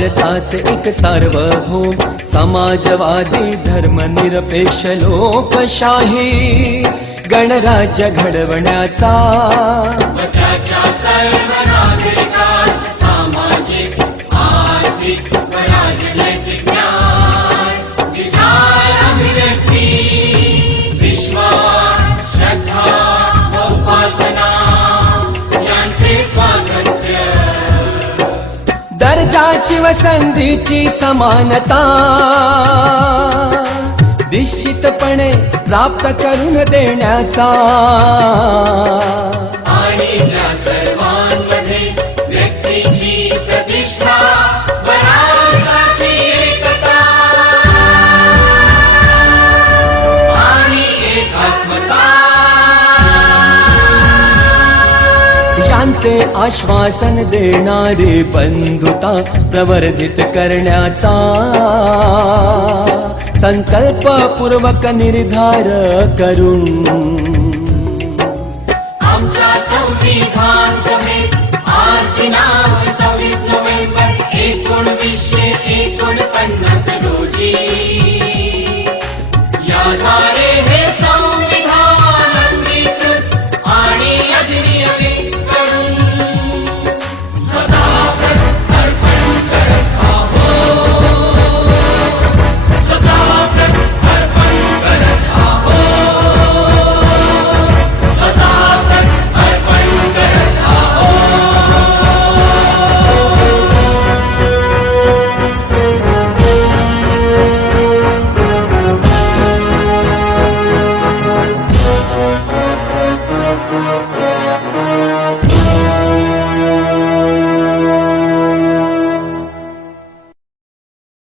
भारताचे एक सार्वभौम समाजवादी धर्मनिरपेक्ष लोकशाही गणराज्य घडवण्याचा व त्याच्या सर्व नागरिकास सामाजिक आर्थिक व राजनैतिक न्याय विचार अभिव्यक्ती विश्वास श्रद्धा व उपासना यांचे स्वातंत्र्य दर्जाची व संधीची समानता निश्चितपणे प्राप्त करून देण्याचा आणि त्या सर्वांमध्ये व्यक्तीची प्रतिष्ठा व राष्ट्राची एकता आणि एकात्मता यांचे आश्वासन देणारी बंधुता प्रवर्धित करण्याचा संकल्पपूर्वक निर्धार करून आमच्या संविधान